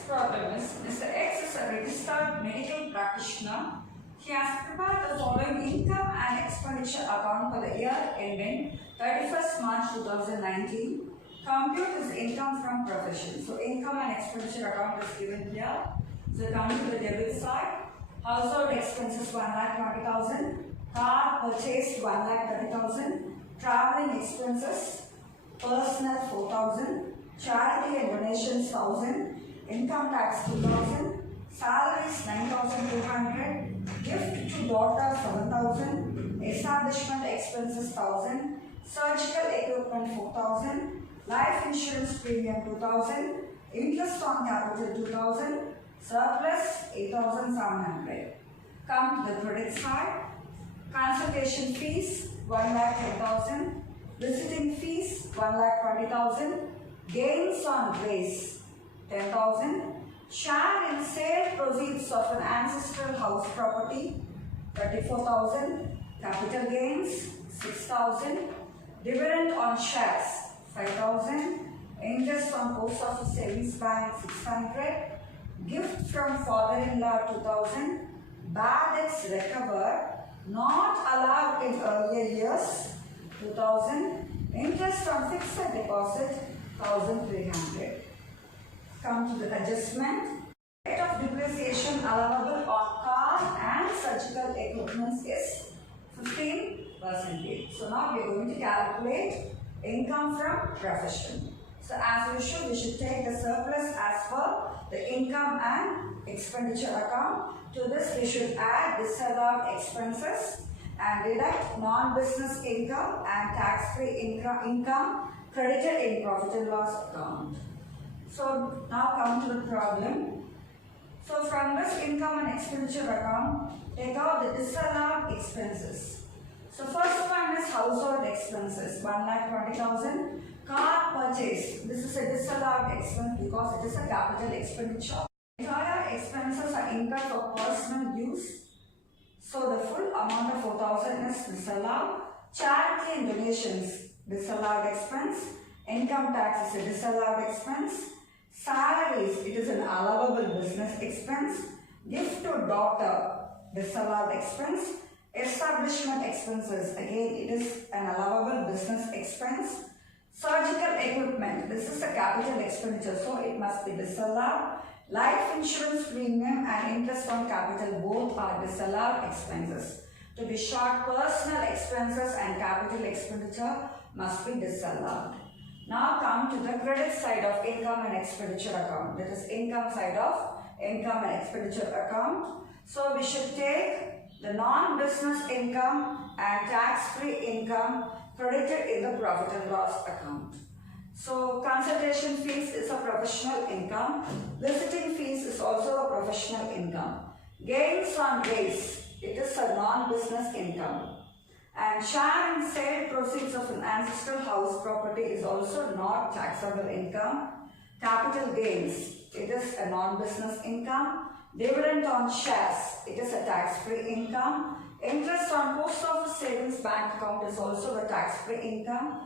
next problem is Mr. X is a registered medical practitioner. He has prepared the following income and expenditure account for the year ending 31st March 2019. Compute his income from profession. So income and expenditure account is given here. So come to the debit side. Household expenses 1,20,000. Car purchased 1,30,000. Traveling expenses, personal 4,000. Charity and donations 1,000. Income tax 2,000. Salaries 9,200. Gift to daughter 7,000. Establishment expenses 1,000. Surgical equipment 4,000. Life insurance premium 2,000. Interest on capital 2,000. Surplus 8,700. Come to the credit side. Consultation fees 1,10,000. Visiting fees 1,20,000. Gains on raise 10,000. Share in sale proceeds of an ancestral house property 34,000. Capital gains 6,000. Dividend on shares 5,000. Interest on post office savings bank 600. Gift from father-in-law 2,000. Bad debts recovered not allowed in earlier years 2,000. Interest on fixed deposit 1,300. Come to the adjustment. Rate of depreciation allowable on car and surgical equipment is 15%. So now we are going to calculate income from profession. So as usual, we should take the surplus as per the income and expenditure account. To this we should add disallowed expenses and deduct non-business income and tax-free income credited in profit and loss account. So now come to the problem. So from this income and expenditure account, take out the disallowed expenses. So first one is household expenses 1,20,000. Car purchase. This is a disallowed expense because it is a capital expenditure. Entire expenses are incurred for personal use. So the full amount of 4,000 is disallowed. Charity and donations, disallowed expense. Income tax is a disallowed expense. Salaries, it is an allowable business expense. Gift to daughter, disallowed expense. Establishment expenses, again it is an allowable business expense. Surgical equipment, this is a capital expenditure, so it must be disallowed. Life insurance premium and interest on capital both are disallowed expenses. To be short, personal expenses and capital expenditure must be disallowed. Now come to the credit side of income and expenditure account. That is income side of income and expenditure account. So we should take the non-business income and tax-free income credited in the profit and loss account. So consultation fees is a professional income. Visiting fees is also a professional income. Gains on raise, it is a non-business income. And share and sale proceeds of an ancestral house property is also not taxable income. Capital gains, it is a non-business income. Dividend on shares, it is a tax-free income. Interest on post office savings bank account is also a tax-free income.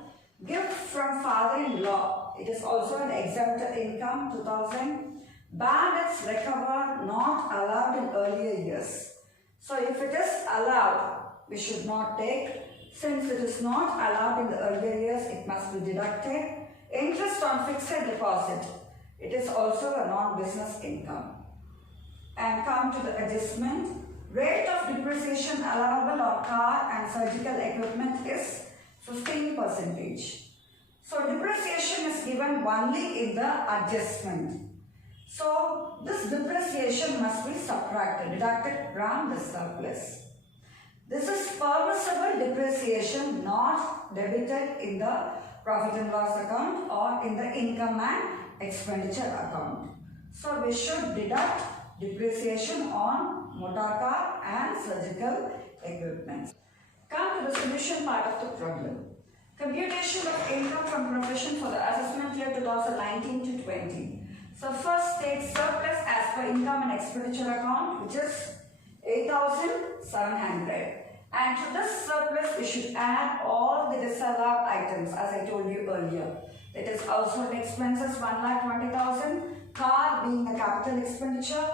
Gift from father-in-law, it is also an exempted income, 2,000. Bad debts recovered not allowed in earlier years. So if it is allowed, we should not take. Since it is not allowed in the earlier years, it must be deducted. Interest on fixed deposit, it is also a non-business income. And come to the adjustment. Rate of depreciation allowable on car and surgical equipment is 15%. So depreciation is given only in the adjustment. So this depreciation must be subtracted, deducted from the surplus. This is permissible depreciation, not debited in the profit and loss account or in the income and expenditure account. So we should deduct depreciation on motor car and surgical equipment. Come to the solution part of the problem. Computation of income from profession for the assessment year 2019 to 20. So first take surplus as per income and expenditure account, which is 8,700. And to this surplus we should add all the disallowed items as I told you earlier. That is household expenses 1,20,000, car being a capital expenditure,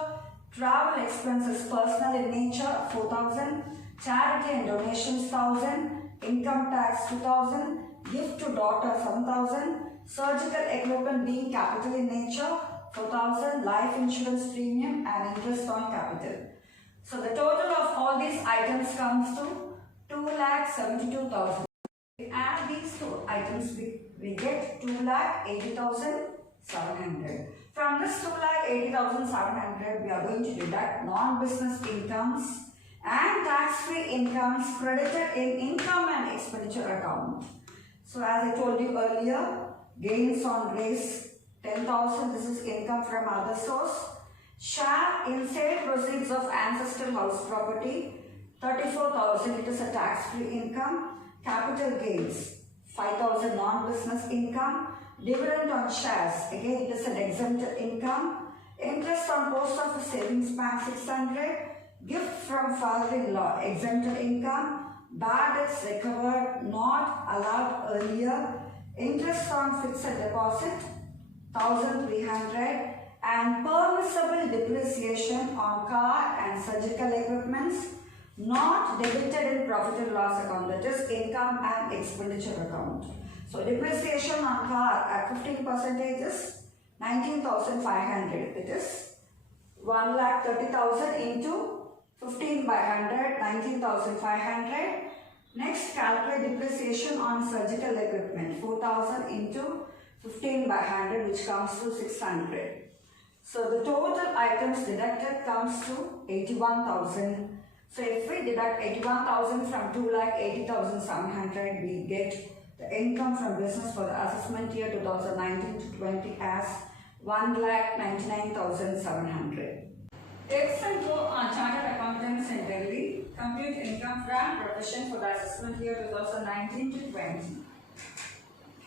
travel expenses personal in nature 4,000, charity and donations 1,000, income tax 2,000, gift to daughter 7,000, surgical equipment being capital in nature 4,000, life insurance premium and interest on capital. So the total of all these items comes to 2,72,000. Add these two items, we get 2,80,700. From this 2,80,700, we are going to deduct non-business incomes and tax-free incomes credited in income and expenditure account. So as I told you earlier, gains on raise 10,000, this is income from other source. Share in sale proceeds of ancestral house property 34,000, it is a tax-free income. Capital gains 5,000 non-business income. Dividend on shares, again it is an exempted income. Interest on post office savings bank 600. Gift from father-in-law, exempted income. Bad debts recovered, not allowed earlier. Interest on fixed deposit 1,300. And permissible depreciation on car and surgical equipments not debited in profit and loss account, that is income and expenditure account. So depreciation on car at 15% is 19,500. It is 1,30,000 into 15 by 100, 19,500. Next, calculate depreciation on surgical equipment, 4,000 into 15 by 100, which comes to 600. So the total items deducted comes to 81,000. So if we deduct 81,000 from 2,80,700, we get the income from business for the assessment year 2019 to 20 as 1,99,700. Takes and go on chartered accountants in Delhi, compute income from profession for the assessment year 2019 to 20.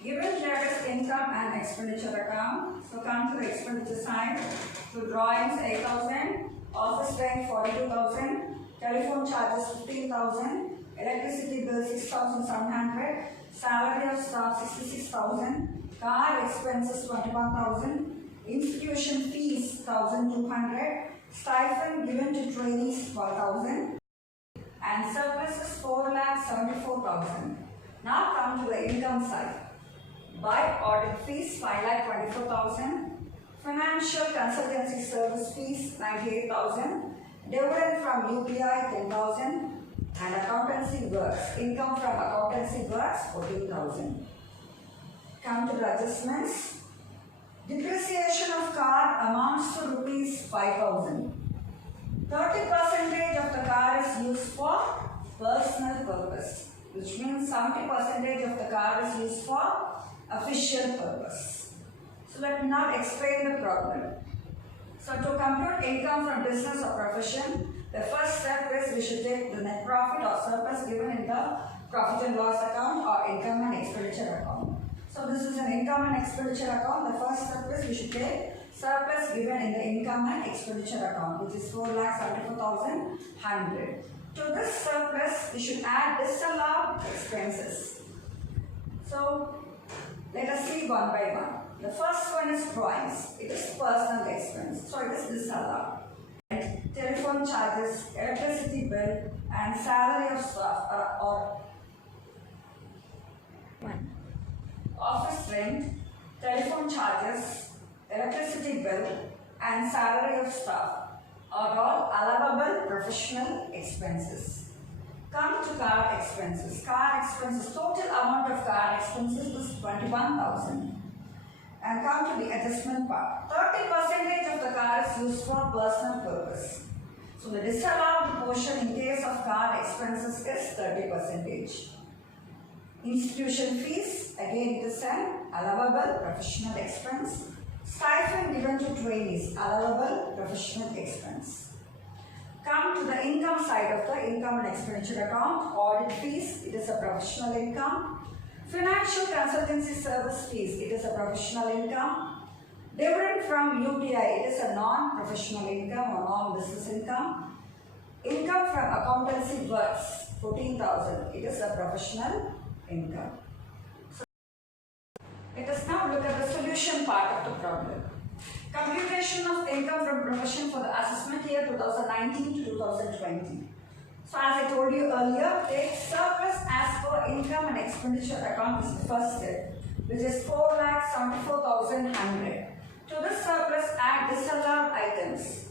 Given here is income and expenditure account, so come to the expenditure side. So drawings 8,000, office rent 42,000, telephone charges 15,000, electricity bill 6,700, salary of staff 66,000, car expenses 21,000, institution fees 1,200, stipend given to trainees 12,000, and surplus is 4,74,000. Now come to the income side. By audit fees 5,24,000, financial consultancy service fees 98,000, dividend from UPI 10,000, and accountancy works, income from accountancy works 14,000. Come to the adjustments. Depreciation of car amounts to rupees 5,000. 30% of the car is used for personal purpose, which means 70% of the car is used for official purpose. So let me now explain the problem. So to compute income from business or profession, the first step is we should take the net profit or surplus given in the profit and loss account or income and expenditure account. So this is an income and expenditure account. The first step is we should take surplus given in the income and expenditure account, which is 4,74,100. To this surplus, we should add disallowed expenses. So let us see one by one. The first one is drawings. It is personal expense, so it is disallowed. Telephone charges, electricity bill, and salary of staff or office rent, telephone charges, electricity bill, and salary of staff are all allowable professional expenses. Come to car expenses. Car expenses, total amount of car expenses was 21,000. And come to the adjustment part. 30% of the car is used for personal purpose. So the disallowed portion in case of car expenses is 30%. Institution fees, again it is an allowable professional expense. Stipend given to trainees, allowable professional expense. Come to the income side of the income and expenditure account. Audit fees, it is a professional income. Financial consultancy service fees, it is a professional income. Dividend from UPI, it is a non-professional income or non-business income. Income from accountancy works, 14,000, it is a professional income. So let us now look at the solution part of the problem. Computation of income from profession for the assessment year 2019 to 2020. So as I told you earlier, take surplus as per income and expenditure account is the first step, which is 4,74,100. To this surplus add disallowed items,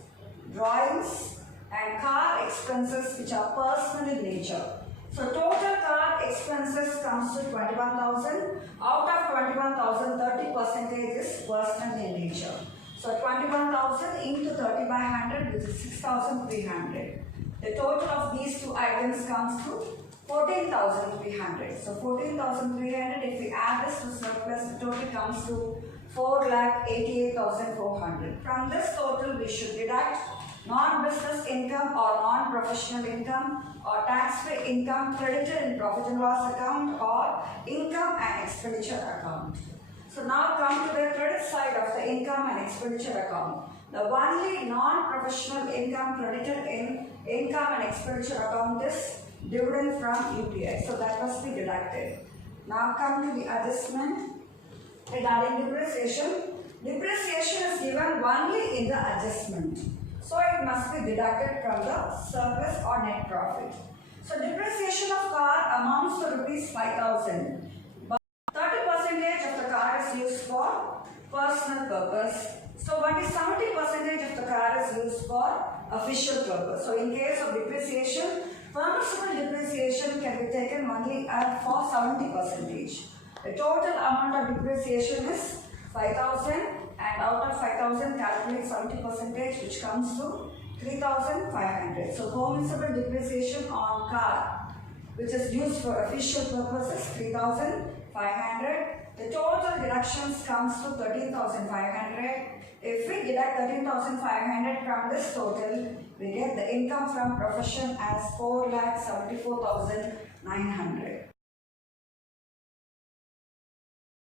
drawings and car expenses which are personal in nature. So total car expenses comes to 21,000. Out of 21,000, 30% is personal in nature. So 21,000 into 30 by 100, which is 6,300. The total of these two items comes to 14,300. So 14,300, if we add this to surplus, the total comes to 4,88,400. From this total, we should deduct non-business income or non-professional income or tax-free income credited in profit and loss account or income and expenditure account. So now come to the credit side of the income and expenditure account. The only non-professional income credited in income and expenditure account is dividend from UPI. So that must be deducted. Now come to the adjustment regarding depreciation. Depreciation is given only in the adjustment. So it must be deducted from the surplus or net profit. So depreciation of car amounts to rupees 5,000. 30% of the car is used for personal purpose. So only 70% of the car is used for official purpose. So in case of depreciation, permissible depreciation can be taken only for 70%. The total amount of depreciation is 5,000 and out of 5,000 calculate 70%, which comes to 3,500. So permissible depreciation on car which is used for official purposes 3,500. The total deductions comes to 13,500. If we deduct 13,500 from this total, we get the income from profession as 4,74,900.